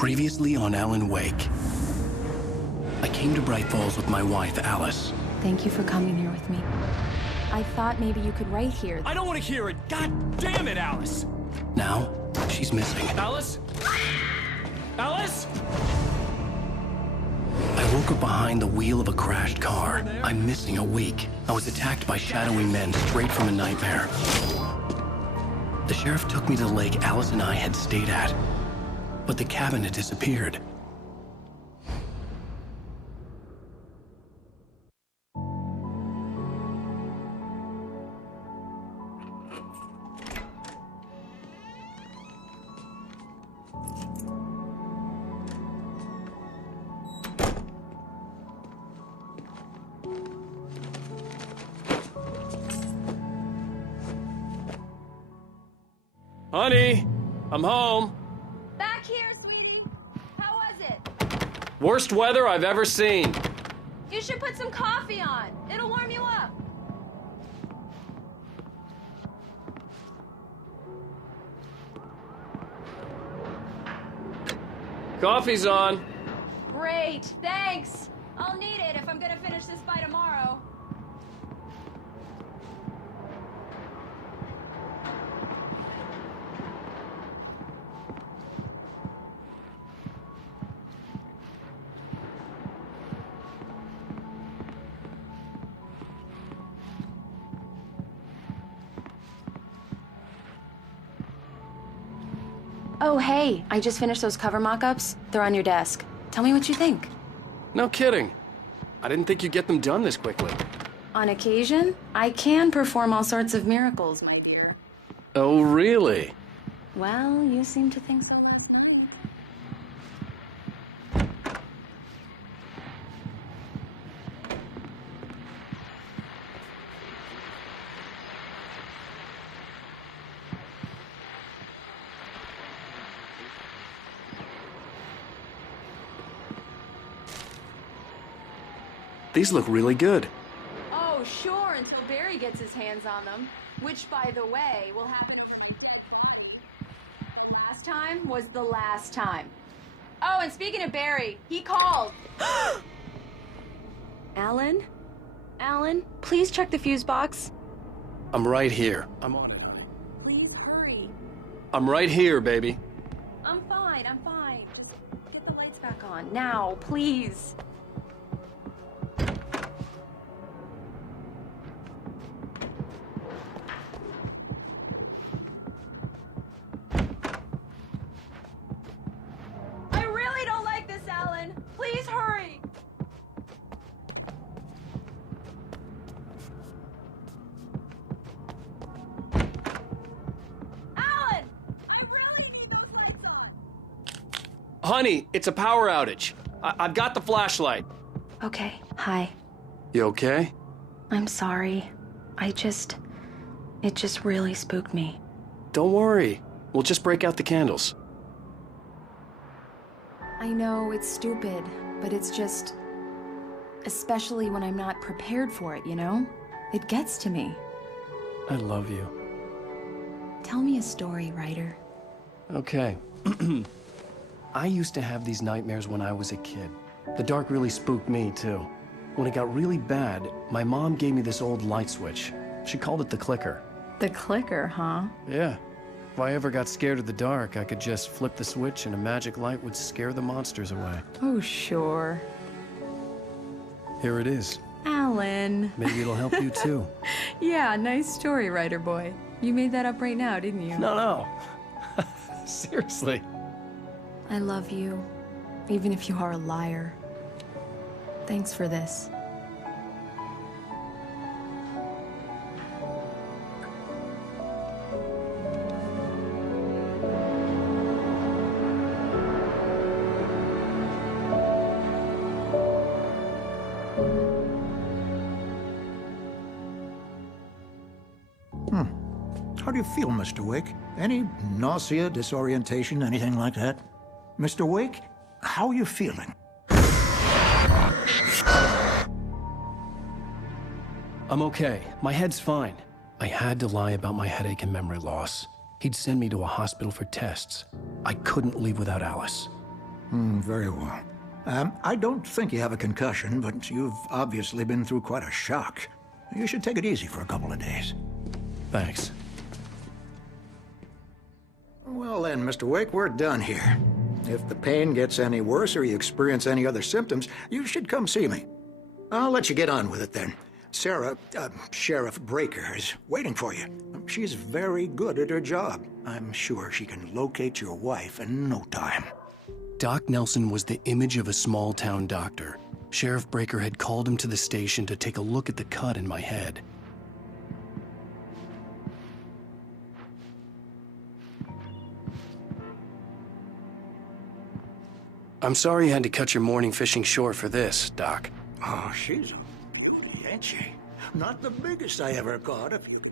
Previously on Alan Wake. I came to Bright Falls with my wife, Alice. Thank you for coming here with me. I thought maybe you could write here. I don't want to hear it! God damn it, Alice! Now, she's missing. Alice? Alice? I woke up behind the wheel of a crashed car. I'm missing a week. I was attacked by shadowy men straight from a nightmare. The sheriff took me to the lake Alice and I had stayed at, but the cabin had disappeared. Honey, I'm home. Back here, sweetie. How was it? Worst weather I've ever seen. You should put some coffee on. It'll warm you up. Coffee's on. Great, thanks. I'll need it if I'm gonna finish this by tomorrow. Oh, hey, I just finished those cover mock-ups. They're on your desk. Tell me what you think. No kidding. I didn't think you'd get them done this quickly. On occasion, I can perform all sorts of miracles, my dear. Oh, really? Well, you seem to think so right now. These look really good. Oh, sure, until Barry gets his hands on them. Which, by the way, will happen... Last time was the last time. Oh, and speaking of Barry, he called. Alan? Alan, please check the fuse box. I'm right here. I'm on it, honey. Please hurry. I'm right here, baby. I'm fine, I'm fine. Just get the lights back on. Now, please. I really don't like this, Alan. Please hurry. Alan! I really need those lights on. Honey, it's a power outage. I've got the flashlight. Okay, hi. You okay? I'm sorry. It just really spooked me. Don't worry. We'll just break out the candles. I know it's stupid, but it's just... Especially when I'm not prepared for it, you know? It gets to me. I love you. Tell me a story, writer. Okay. I used to have these nightmares when I was a kid. The dark really spooked me, too. When it got really bad, my mom gave me this old light switch. She called it the clicker. The clicker, huh? Yeah. If I ever got scared of the dark, I could just flip the switch and a magic light would scare the monsters away. Oh, sure. Here it is. Alan. Maybe it'll help you, too. Yeah, nice story, writer boy. You made that up right now, didn't you? No. Seriously. I love you, even if you are a liar. Thanks for this. How do you feel, Mr. Wake? Any nausea, disorientation, anything like that? Mr. Wake, how are you feeling? I'm okay. My head's fine. I had to lie about my headache and memory loss. He'd send me to a hospital for tests. I couldn't leave without Alice. Very well. I don't think you have a concussion, but you've obviously been through quite a shock. You should take it easy for a couple of days. Thanks. Well then, Mr. Wake, we're done here. If the pain gets any worse or you experience any other symptoms, you should come see me. I'll let you get on with it then. Sarah, Sheriff Breaker, is waiting for you. She's very good at her job. I'm sure she can locate your wife in no time. Doc Nelson was the image of a small-town doctor. Sheriff Breaker had called him to the station to take a look at the cut in my head. I'm sorry you had to cut your morning fishing short for this, Doc. Oh, she's a beauty, ain't she? Not the biggest I ever caught, if you...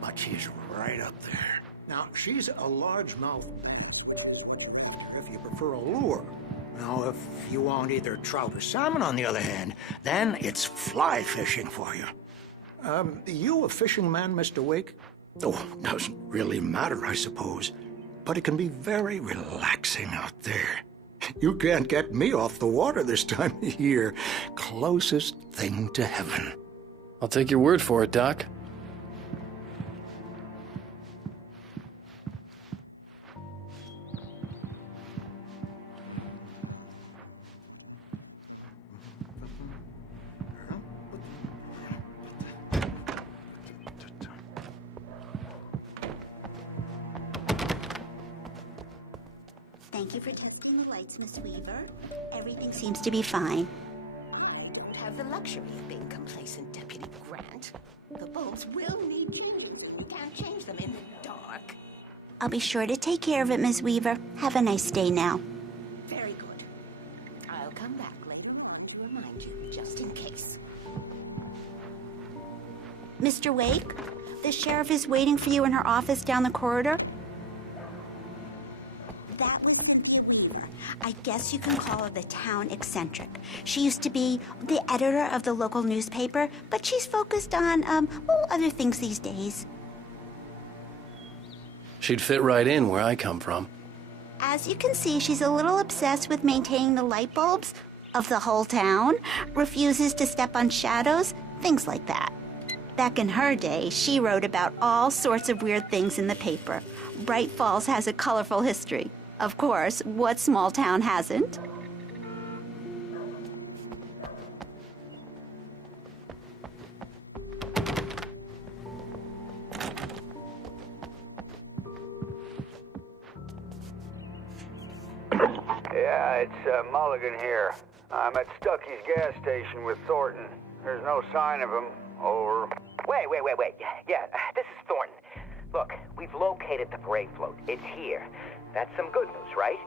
But she's right up there. Now, she's a largemouth bass, if you prefer a lure. Now, if you want either trout or salmon, on the other hand, then it's fly fishing for you. You a fishing man, Mr. Wake? Oh, doesn't really matter, I suppose. But it can be very relaxing out there. You can't get me off the water this time of year. Closest thing to heaven. I'll take your word for it, Doc. Thank you for testing the lights, Miss Weaver. Everything seems to be fine. Have the luxury of being complacent, Deputy Grant. The bulbs will need changing. You can't change them in the dark. I'll be sure to take care of it, Miss Weaver. Have a nice day now. Very good. I'll come back later on to remind you, just in case. Mr. Wake, the sheriff is waiting for you in her office down the corridor. That was Miss Weaver. I guess you can call her the town eccentric. She used to be the editor of the local newspaper, but she's focused on, other things these days. She'd fit right in where I come from. As you can see, she's a little obsessed with maintaining the light bulbs of the whole town, refuses to step on shadows, things like that. Back in her day, she wrote about all sorts of weird things in the paper. Bright Falls has a colorful history. Of course, what small town hasn't? Yeah, it's Mulligan here. I'm at Stucky's gas station with Thornton. There's no sign of him. Over. Wait. Yeah, this is Thornton. Look, we've located the parade float. It's here. That's some good news, right?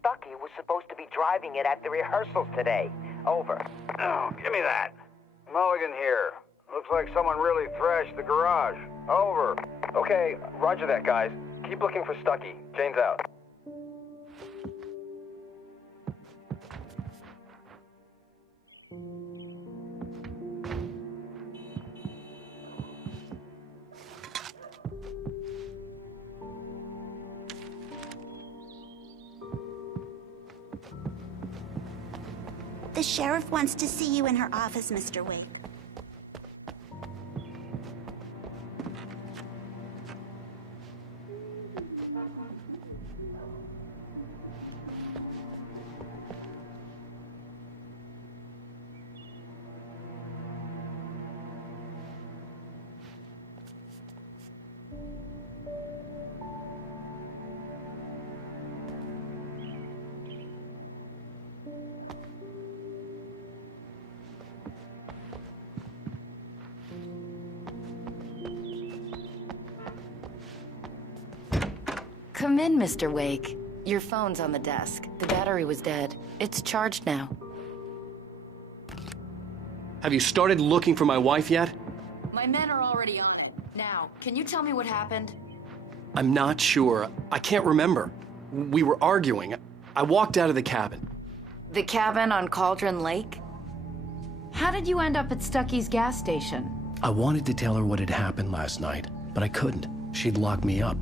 Stucky was supposed to be driving it at the rehearsals today. Over. Oh, give me that. Mulligan here. Looks like someone really thrashed the garage. Over. Okay, roger that, guys. Keep looking for Stucky. Jane's out. The sheriff wants to see you in her office, Mr. Wake. Come in, Mr. Wake. Your phone's on the desk. The battery was dead. It's charged now. Have you started looking for my wife yet? My men are already on it. Now, can you tell me what happened? I'm not sure. I can't remember. We were arguing. I walked out of the cabin. The cabin on Cauldron Lake? How did you end up at Stucky's gas station? I wanted to tell her what had happened last night, but I couldn't. She'd lock me up.